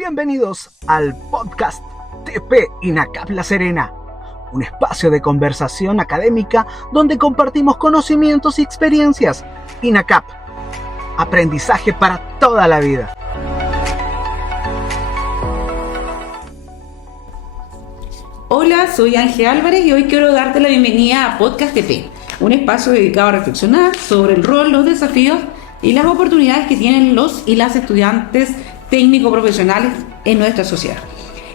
Bienvenidos al podcast TP INACAP La Serena, un espacio de conversación académica donde compartimos conocimientos y experiencias. INACAP, aprendizaje para toda la vida. Hola, soy Ángel Álvarez y hoy quiero darte la bienvenida a Podcast TP, un espacio dedicado a reflexionar sobre el rol, los desafíos y las oportunidades que tienen los y las estudiantes técnico-profesionales en nuestra sociedad.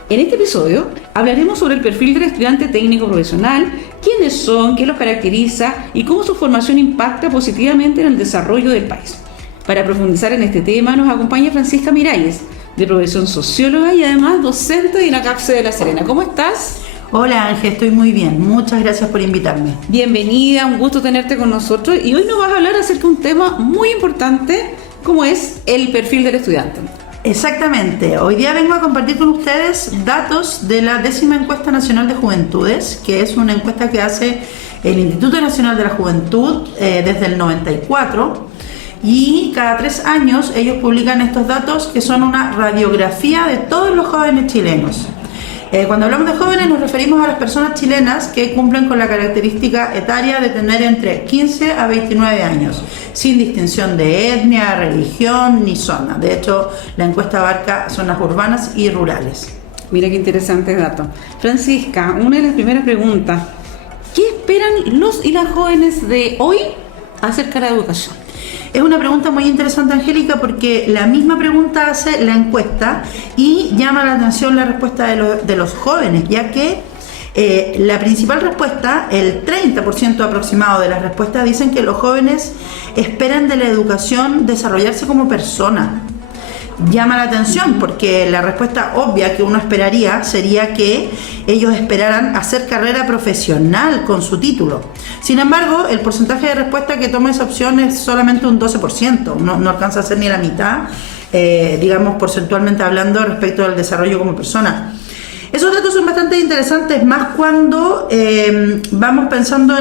En este episodio hablaremos sobre el perfil del estudiante técnico-profesional, quiénes son, qué los caracteriza y cómo su formación impacta positivamente en el desarrollo del país. Para profundizar en este tema nos acompaña Francisca Miralles, de profesión socióloga y además docente de INACAP de La Serena. ¿Cómo estás? Hola Ángel, estoy muy bien. Muchas gracias por invitarme. Bienvenida, un gusto tenerte con nosotros y hoy nos vas a hablar acerca de un tema muy importante como es el perfil del estudiante. Exactamente. Hoy día vengo a compartir con ustedes datos de la 10ª Encuesta Nacional de Juventudes, que es una encuesta que hace el Instituto Nacional de la Juventud desde el 94. Y cada 3 años ellos publican estos datos que son una radiografía de todos los jóvenes chilenos. Cuando hablamos de jóvenes nos referimos a las personas chilenas que cumplen con la característica etaria de tener entre 15 a 29 años, sin distinción de etnia, religión ni zona. De hecho, la encuesta abarca zonas urbanas y rurales. Mira qué interesante dato. Francisca, una de las primeras preguntas, ¿qué esperan los y las jóvenes de hoy acerca de la educación? Es una pregunta muy interesante, Angélica, porque la misma pregunta hace la encuesta y llama la atención la respuesta de los jóvenes, ya que la principal respuesta, el 30% aproximado de las respuestas, dicen que los jóvenes esperan de la educación desarrollarse como persona. Llama la atención porque la respuesta obvia que uno esperaría sería que ellos esperaran hacer carrera profesional con su título. Sin embargo, el porcentaje de respuesta que toma esa opción es solamente un 12%, no alcanza a ser ni la mitad, digamos porcentualmente hablando, respecto al desarrollo como persona. Esos datos son bastante interesantes, más cuando vamos pensando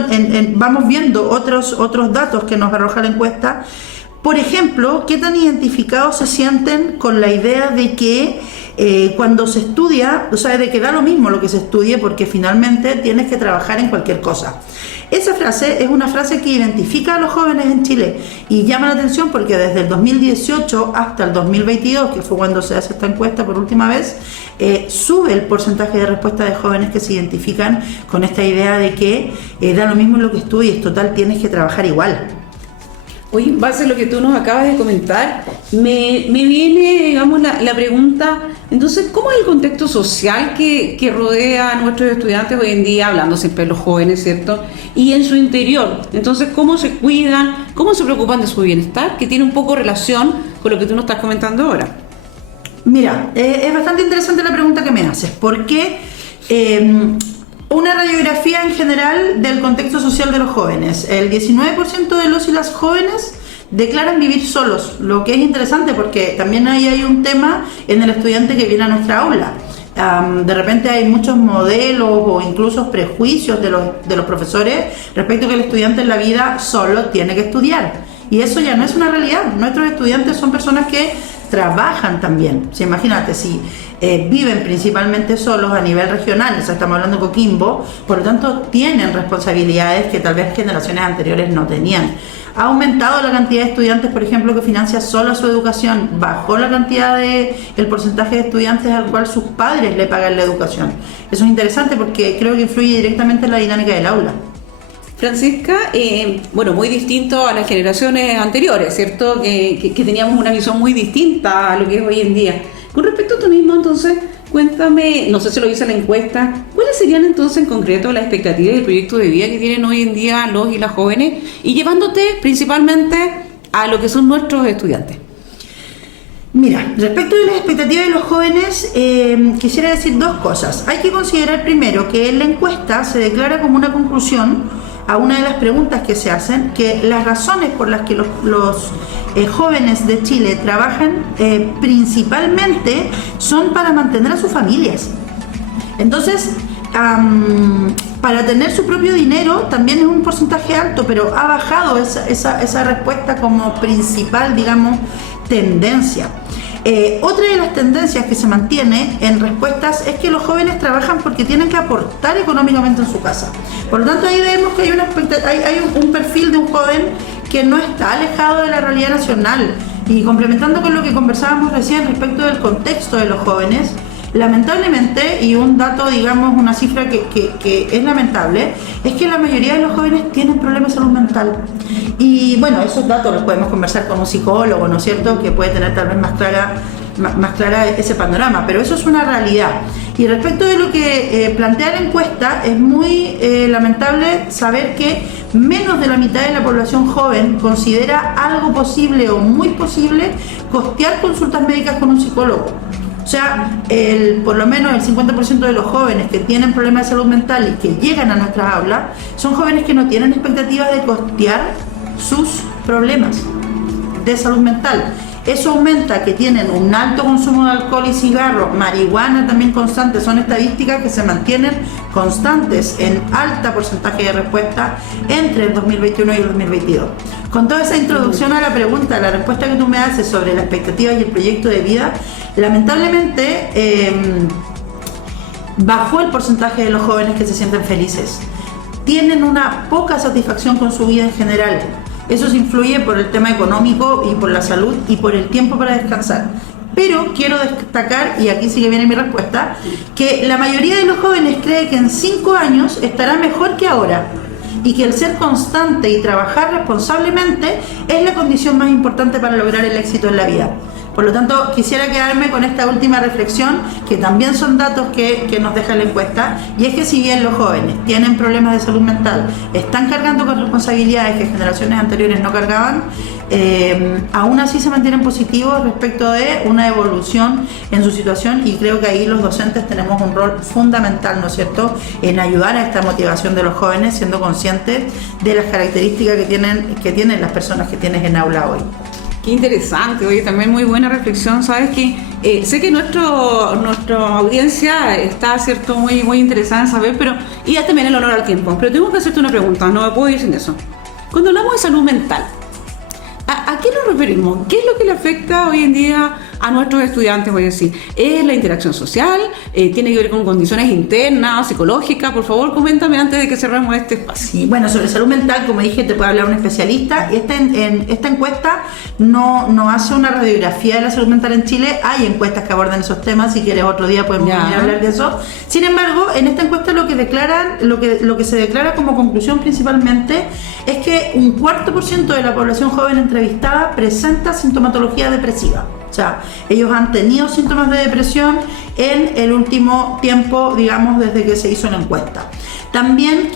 vamos viendo otros datos que nos arroja la encuesta. Por ejemplo, ¿qué tan identificados se sienten con la idea de que cuando se estudia, o sea, de que da lo mismo lo que se estudie porque finalmente tienes que trabajar en cualquier cosa? Esa frase es una frase que identifica a los jóvenes en Chile y llama la atención porque desde el 2018 hasta el 2022, que fue cuando se hace esta encuesta por última vez, sube el porcentaje de respuesta de jóvenes que se identifican con esta idea de que da lo mismo lo que estudies, total, tienes que trabajar igual. Hoy, en base a lo que tú nos acabas de comentar, me viene, digamos, la pregunta, entonces, ¿cómo es el contexto social que rodea a nuestros estudiantes hoy en día, hablando siempre de los jóvenes, ¿cierto? Y en su interior, entonces, ¿cómo se cuidan, cómo se preocupan de su bienestar? Que tiene un poco relación con lo que tú nos estás comentando ahora. Mira, es bastante interesante la pregunta que me haces, porque una radiografía en general del contexto social de los jóvenes. El 19% de los y las jóvenes declaran vivir solos, lo que es interesante porque también ahí hay un tema en el estudiante que viene a nuestra aula. De repente hay muchos modelos o incluso prejuicios de los profesores respecto a que el estudiante en la vida solo tiene que estudiar. Y eso ya no es una realidad. Nuestros estudiantes son personas que trabajan también. O sea, imagínate, si viven principalmente solos a nivel regional, o sea, estamos hablando de Coquimbo, por lo tanto tienen responsabilidades que tal vez generaciones anteriores no tenían. Ha aumentado la cantidad de estudiantes, por ejemplo, que financia sola su educación, bajó la cantidad el porcentaje de estudiantes al cual sus padres le pagan la educación. Eso es interesante porque creo que influye directamente en la dinámica del aula. Francisca, bueno, muy distinto a las generaciones anteriores, ¿cierto? Que teníamos una visión muy distinta a lo que es hoy en día. Con respecto a tú mismo, entonces, cuéntame, no sé si lo hice en la encuesta, ¿cuáles serían entonces en concreto las expectativas del proyecto de vida que tienen hoy en día los y las jóvenes? Y llevándote principalmente a lo que son nuestros estudiantes. Mira, respecto de las expectativas de los jóvenes, quisiera decir 2 cosas. Hay que considerar primero que en la encuesta se declara como una conclusión a una de las preguntas que se hacen, que las razones por las que los jóvenes de Chile trabajan principalmente son para mantener a sus familias. Entonces, para tener su propio dinero también es un porcentaje alto, pero ha bajado esa respuesta como principal, digamos, tendencia. Otra de las tendencias que se mantiene en respuestas es que los jóvenes trabajan porque tienen que aportar económicamente en su casa. Por lo tanto, ahí vemos que hay un perfil de un joven que no está alejado de la realidad nacional. Y complementando con lo que conversábamos recién respecto del contexto de los jóvenes, lamentablemente, y un dato, digamos, una cifra que es lamentable, es que la mayoría de los jóvenes tienen problemas de salud mental. Y bueno, esos datos los podemos conversar con un psicólogo, ¿no es cierto?, que puede tener tal vez más clara ese panorama, pero eso es una realidad. Y respecto de lo que plantea la encuesta, es muy lamentable saber que menos de la mitad de la población joven considera algo posible o muy posible costear consultas médicas con un psicólogo. O sea, por lo menos el 50% de los jóvenes que tienen problemas de salud mental y que llegan a nuestras aulas son jóvenes que no tienen expectativas de costear sus problemas de salud mental. Eso aumenta que tienen un alto consumo de alcohol y cigarro, marihuana también constante. Son estadísticas que se mantienen constantes en alta porcentaje de respuesta entre el 2021 y el 2022. Con toda esa introducción a la pregunta, la respuesta que tú me haces sobre la expectativa y el proyecto de vida, lamentablemente bajó el porcentaje de los jóvenes que se sienten felices. Tienen una poca satisfacción con su vida en general. Eso se influye por el tema económico y por la salud y por el tiempo para descansar. Pero quiero destacar, y aquí sí que viene mi respuesta, que la mayoría de los jóvenes cree que en 5 años estará mejor que ahora y que el ser constante y trabajar responsablemente es la condición más importante para lograr el éxito en la vida. Por lo tanto, quisiera quedarme con esta última reflexión, que también son datos que nos deja la encuesta, y es que si bien los jóvenes tienen problemas de salud mental, están cargando con responsabilidades que generaciones anteriores no cargaban, aún así se mantienen positivos respecto de una evolución en su situación, y creo que ahí los docentes tenemos un rol fundamental, ¿no es cierto?, en ayudar a esta motivación de los jóvenes, siendo conscientes de las características que tienen las personas que tienes en aula hoy. Qué interesante, oye, también muy buena reflexión. Sabes que sé que nuestra audiencia está, cierto, muy interesada en saber, pero y ya también el honor al tiempo. Pero tengo que hacerte una pregunta, no me puedo ir sin eso. Cuando hablamos de salud mental, ¿a qué nos referimos? ¿Qué es lo que le afecta hoy en día a nuestros estudiantes, voy a decir? ¿Es la interacción social? ¿Tiene que ver con condiciones internas, psicológicas? Por favor, coméntame antes de que cerremos este espacio. Sí, bueno, sobre salud mental, como dije, te puede hablar un especialista. Esta encuesta no hace una radiografía de la salud mental en Chile. Hay encuestas que abordan esos temas, si quieres otro día podemos venir a hablar de eso. Sin embargo, en esta encuesta lo que se declara como conclusión principalmente es que un 4% de la población joven entrevistada presenta sintomatología depresiva. O sea, ellos han tenido síntomas de depresión en el último tiempo, digamos, desde que se hizo la encuesta. También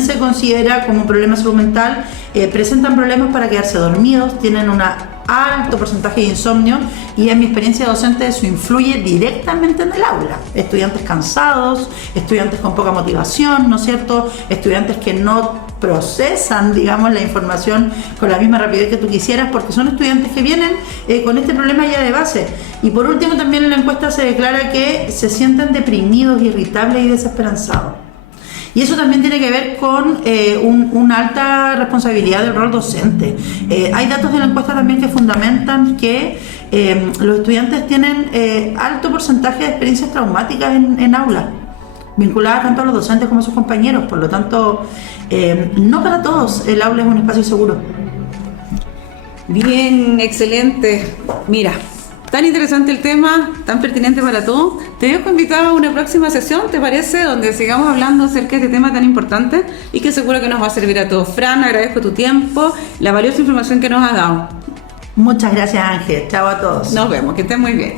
se considera como un problema de salud mental, presentan problemas para quedarse dormidos, tienen un alto porcentaje de insomnio, y en mi experiencia docente eso influye directamente en el aula. Estudiantes cansados, estudiantes con poca motivación, ¿no es cierto?, estudiantes que no procesan, digamos, la información con la misma rapidez que tú quisieras, porque son estudiantes que vienen con este problema ya de base. Y por último, también en la encuesta se declara que se sienten deprimidos, irritables y desesperanzados. Y eso también tiene que ver con una alta responsabilidad del rol docente. Hay datos de la encuesta también que fundamentan que los estudiantes tienen alto porcentaje de experiencias traumáticas en aula, vinculadas tanto a los docentes como a sus compañeros. Por lo tanto, no para todos el aula es un espacio seguro. Bien, excelente. Mira, tan interesante el tema, tan pertinente para todos. Te dejo invitado a una próxima sesión, ¿te parece? Donde sigamos hablando acerca de este tema tan importante y que seguro que nos va a servir a todos. Fran, agradezco tu tiempo, la valiosa información que nos has dado. Muchas gracias, Ángel. Chao a todos. Nos vemos, que estén muy bien.